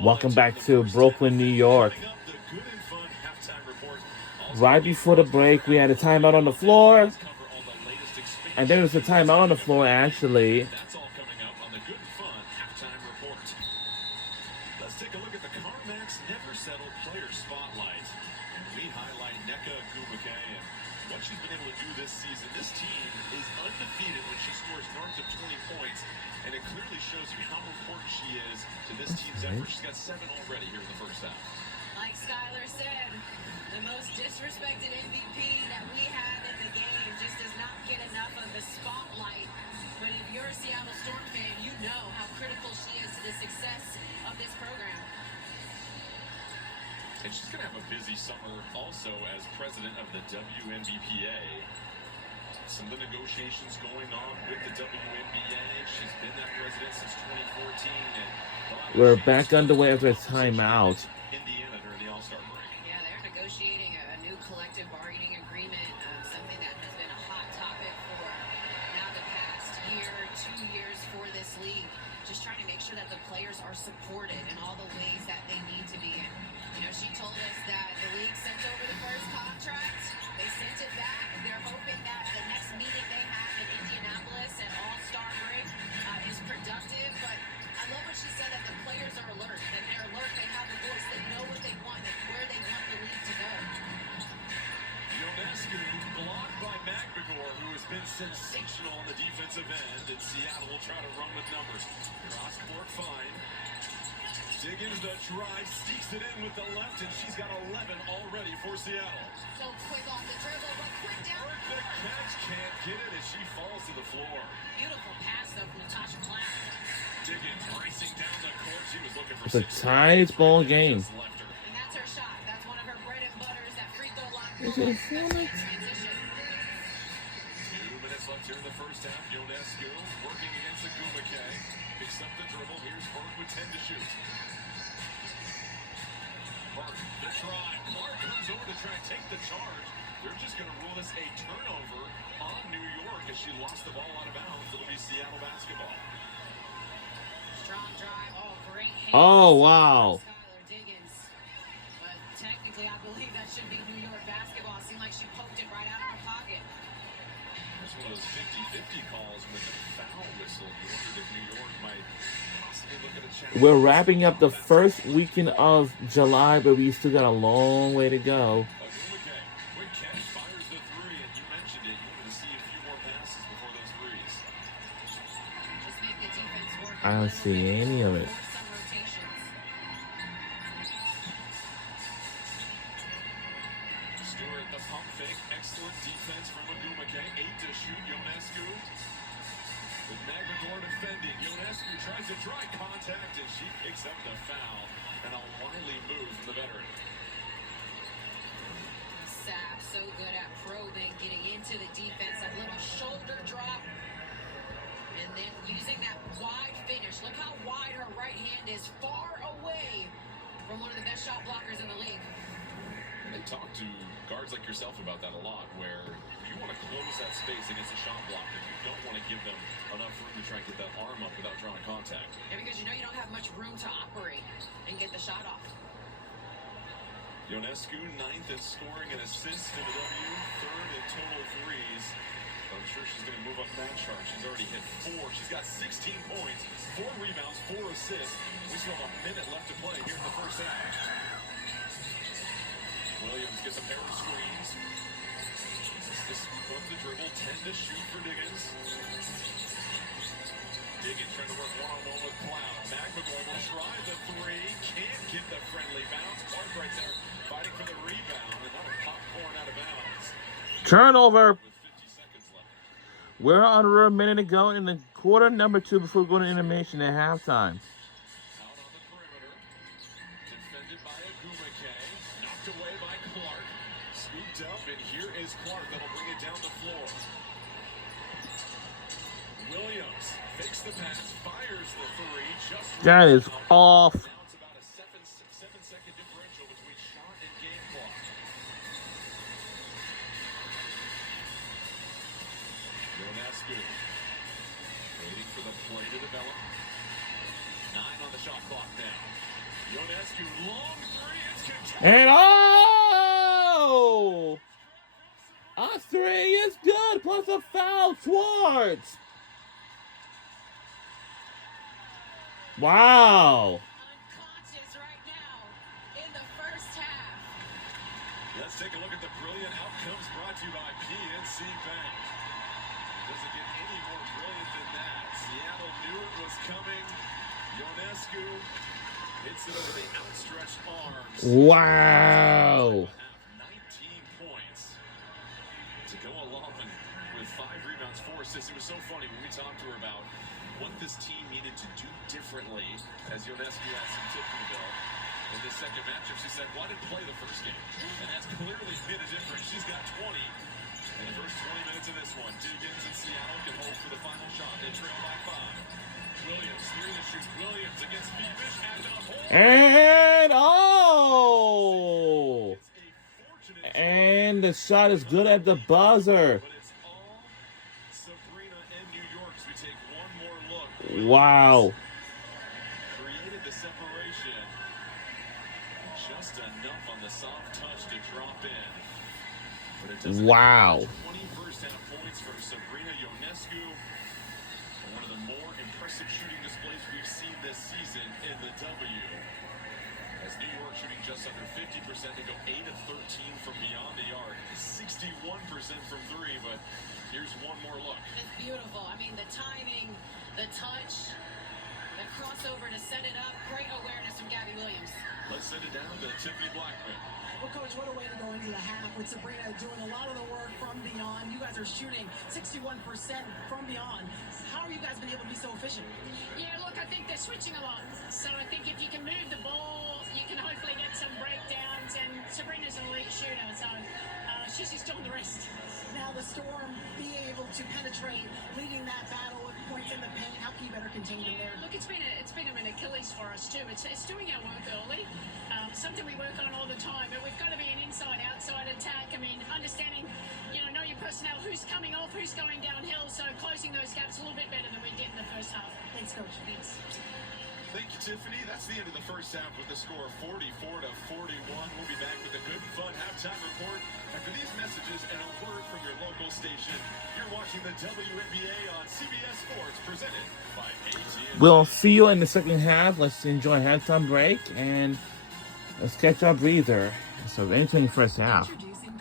Welcome back to Brooklyn, New York. Right before the break, we had a timeout on the floor. And there was a timeout on the floor, actually. That's all coming up on the Good and Fun Halftime Report. Let's take a look at the CarMax Never Settle Player Spotlight. And we highlight Nneka Ogwumike and what she's been able to do this season. This team is undefeated when she scores north of 20 points. And it clearly shows you how important she is to this team's effort. She's got 7 already here in the first half. Like Skylar said, the most disrespected MVP that we have in the game just does not get enough of the spotlight. But if you're a Seattle Storm fan, you know how critical she is to the success of this program. And she's going to have a busy summer also as president of the WNBPA. Some of the negotiations going on with the WNBA. She's been that president since 2014. And We're back underway after a timeout. Indiana during the All-Star break. Yeah, they're negotiating a new collective bargaining agreement, something that has been a hot topic for now the past year, 2 years for this league. Just trying to make sure that the players are supported in all the ways that they need to be. And, you know, she told us that the league sent over the first contract. They sent it back. They're hoping that the next meeting they have in Indianapolis at All-Star break is productive. But I love what she said, that the players are alert. That they're alert, they have a voice, they know what they want, and where they want the league to go. Ionescu blocked by McMagor, who has been sensational on the defensive end. And Seattle will try to run with numbers. Cross-court fine. Diggins the drive, sneaks it in with the left, and she's got 11 already for Seattle. So quick off the dribble, but quick down. The catch, can't get it as she falls to the floor. Beautiful pass, though, from Natasha Cloud. Diggins racing down the court. She was looking for It's a tight ball game. And that's her shot. That's one of her bread and butters, that free throw line. Is it Phoenix? Transition. 2 minutes left here in the first half. Ionescu working against Ogwumike. Picks up the dribble. Here's Burke with 10 to shoot. Burke, the try. Clark comes over to try and take the charge. They're just going to rule this a turnover on New York as she lost the ball out of bounds. It'll be Seattle basketball. Strong drive. Oh, great hands. Oh, wow. Skylar Diggins. But technically, I believe that should be New York basketball. It seemed like she poked it right out of her pocket. There's one of those 50-50 calls with a foul whistle. You wondered if New York might possibly look at a challenge. We're wrapping up the first weekend of July, but we still got a long way to go. Ogwumike, quick catch, fires the three, and you mentioned it. You wanted to see a few more passes before those threes. Just make the defense work. I don't see any of it. Force some rotations. Stewart, the pump fake. Excellent defense from Ogwumike. 8 to shoot. Ionescu with McMagor defending. Ionescu tries to try contact, and she picks up the foul. And a wily move from the veteran. Sapp, so good at probing, getting into the defense, that little shoulder drop, and then using that wide finish. Look how wide her right hand is, far away from one of the best shot blockers in the league. And they talk to guards like yourself about that a lot, where you want to close that space against a shot blocker. You don't want to give them enough room to try and get that arm up without drawing contact. Yeah, because you know you don't have much room to operate and get the shot off. Ionescu, 9th in scoring and assists in the W, 3rd in total threes. I'm sure she's going to move up that chart. She's already hit 4. She's got 16 points, 4 rebounds, 4 assists. We still have a minute left to play here in the first half. Williams gets a pair of screens. This from the dribble, 10 to shoot for Diggins. Diggins trying to work one-on-one with Cloud. McMagor will try the 3. Can't get the friendly bounce. Clark right there fighting for the rebound. And that'll popcorn out of bounds. Turnover. With 50 seconds left. We're under a minute to go in the quarter number 2 before we go to intermission at halftime. Out on the perimeter. Defended by Ogwumike. Knocked away by Clark. Scooped up, and here is Clark. That'll bring it down the floor. Williams fakes the pass, fires the 3. Just That is off. Now it's about a 7-second differential between shot and game clock. Ionescu waiting for the play to develop. 9 on the shot shot clock now. Ionescu, long three, it's contested. And oh! A three is good, plus a foul, Schwartz. Wow. Unconscious right now in the first half. Let's take a look at the brilliant outcomes brought to you by PNC Bank. Doesn't get any more brilliant than that. Seattle knew it was coming. Ionescu hits it over the outstretched arms. Wow. 19 points to go along with 5 rebounds, 4 assists. It was so funny when we talked to her about what this team needed to do differently as Ionescu had some tip to the bill. In this second matchup, she said, "Why didn't play the first game?" And that's clearly made a difference. She's got 20 in the first 20 minutes of this one. Diggins in Seattle can hold for the final shot. They trail by 5. Williams, 3 to shoot. Williams against Beavish at the hole. And oh! It's a fortunate And the shot is good at the buzzer. but it's all Sabrina and New York as we take one more look. Wow. Created the separation. Just enough on the soft touch to drop in. But it doesn't Wow. 20 first half points from Sabrina Ionescu. One of the more impressive shooting displays we've seen this season in the W. As New York shooting just under 50%, they go 8 of 13 from beyond the arc. 61% from 3, but here's one more look. It's beautiful. I mean, the timing, the touch, the crossover to set it up. Great awareness from Gabby Williams. Let's send it down to Tiffany Blackman. Well, Coach, what a way to go into the half with Sabrina doing a lot of the work from beyond. You guys are shooting 61% from beyond. How are you guys been able to be so efficient? Yeah, look, I think they're switching a lot. So I think if you can move the ball, you can hopefully get some breakdowns. And Sabrina's an elite shooter, so she's just doing the rest. Now the Storm being able to penetrate, leading that battle with points in the paint. How can you better contain them there? Look, it's been an Achilles for us too. It's doing our work early. Something we work on all the time, but we've got to be an inside-outside attack. I mean, understanding, know your personnel, who's coming off, who's going downhill. So closing those gaps a little bit better than we did in the first half. Thanks, Coach. Thanks. Thank you, Tiffany. That's the end of the first half with the score 44 to 41. We'll be back with a good, fun halftime report after these messages and a word from your local station. You're watching the WNBA on CBS Sports, presented by AT&T. We'll see you in the second half. Let's enjoy halftime break and let's catch our breather. So, entering first half.